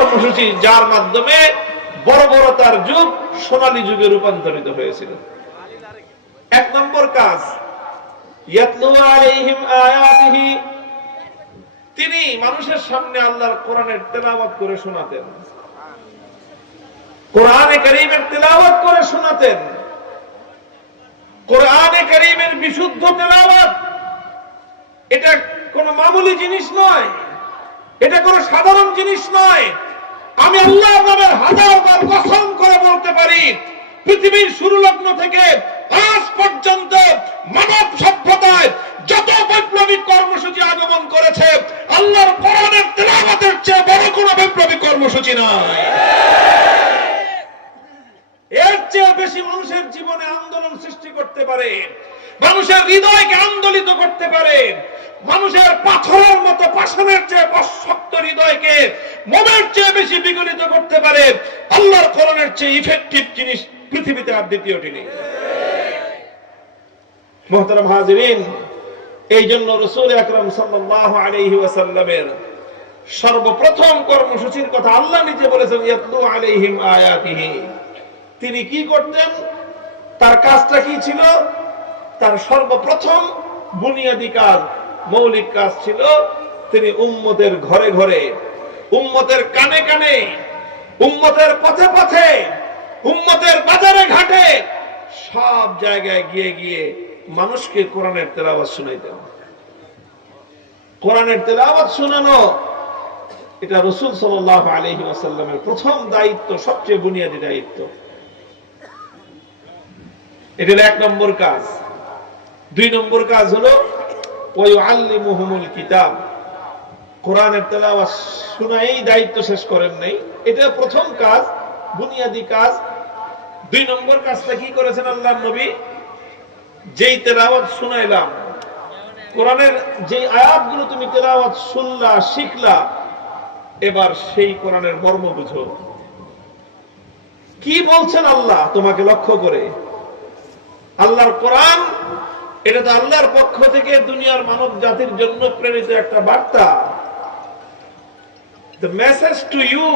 কর্মসূচি, যার মাধ্যমে বর্বরতার যুগ সোনালী যুগে রূপান্তরিত হয়েছিল। এক নম্বর কাজ, ইয়াতলু আলাইহিম আয়াতিহি, তিনি মানুষের সামনে আল্লাহর কোরআনের তেলাওয়াত করে শোনাতেন, কোরআনে কারীমের তেলাওয়াত করে শোনাতেন। কোরআনে কারীমের বিশুদ্ধ তেলাওয়াত এটা কোন মামুলি জিনিস নয়, এটা কোন সাধারণ জিনিস নয়। আমি আল্লাহর নামের হাজারবার কসম করে বলতে পারি, পৃথিবীর শুরু লগ্ন থেকে আজ পর্যন্ত মানব সভ্যতায় যত বৈপ্লবিক কর্মসূচি আগমন করেছে, আল্লাহর কোরআনের তেলাওয়াতের চেয়ে বড় কোন বৈপ্লবিক কর্মসূচি নয়। এর চেয়ে বেশি মানুষের জীবনে আন্দোলন সৃষ্টি করতে পারে, মানুষের হৃদয়কে আন্দোলিত করতে পারে, মানুষের পাথরের মতো পাষাণের চেয়ে শক্ত হৃদয়কে মোমের চেয়ে বেশি বিগলিত করতে পারে আল্লাহর কোরআনের চেয়ে ইফেক্টিভ জিনিস পৃথিবীতে আর দ্বিতীয়টি নেই। মুহতারাম হাজিরিন, এই জন্য রাসূল আকরাম সাল্লাল্লাহু আলাইহি ওয়াসাল্লামের সর্বপ্রথম কর্মসূচির কথা আল্লাহ নিজে বলেছেন, ইয়াতলু আলাইহিম আয়াতিহি। তিনি কি করতেন, তার কাজটা কি ছিল? তার সর্বপ্রথম বুনিয়াদী কাজ, মৌলিক কাজ ছিল, তিনি উম্মতের ঘরে ঘরে, উম্মতের কানে কানে, উম্মতের পথে পথে, উম্মতের বাজারে ঘাটে, সব জায়গায় গিয়ে গিয়ে মানুষকে কোরআনের তেলাওয়াত শোনাইতেন। কোরআনের তেলাওয়াত শোনানো এটা রাসূল সাল্লাল্লাহু আলাইহি ওয়াসাল্লামের প্রথম দায়িত্ব, সবচেয়ে বুনিয়াদী দায়িত্ব। এটা হলো এক নম্বর কাজ। দুই নম্বর কাজ হলো ওয়ায়ুআল্লিমুহুমুল কিতাব। কোরআনের তেলাওয়াত শোনাই দায়িত্ব শেষ করেন নাই, এটা প্রথম কাজ, বুনিয়াদী কাজ। দুই নম্বর কাজটা কি করেছেন আল্লাহর নবী? যেই তেলাওয়াত শুনাইলাম, কোরআনের যে আয়াতগুলো তুমি তেলাওয়াত শুনলা, শিখলা, এবার সেই কোরআনের মর্ম বুঝো। কি বলছেন আল্লাহ তোমাকে লক্ষ্য করে? আল্লাহর কোরআন এটা তো আল্লাহর পক্ষ থেকে দুনিয়ার মানব জাতির জন্য প্রেরিত একটা বার্তা। The message to you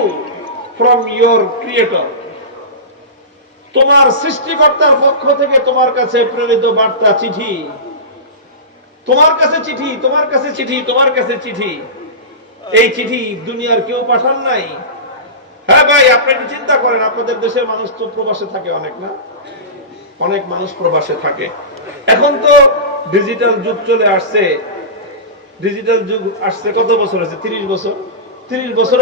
from your creator, তোমার সৃষ্টিকর্তার পক্ষ থেকে তোমার কাছে প্রেরিত বার্তা, চিঠি। তোমার কাছে চিঠি, তোমার কাছে চিঠি, তোমার কাছে চিঠি। এই চিঠি দুনিয়ার কেউ পাঠান নাই। হ্যাঁ ভাই, আপনি একটু চিন্তা করেন, আপনাদের দেশের মানুষ তো প্রবাসে থাকে অনেক, না? অনেক মানুষ প্রবাসে থাকে। এখন তো ডিজিটাল যুগ চলে আসছে। ডিজিটাল যুগ আসছে কত বছর হয়েছে? 30 বছর। 30 বছর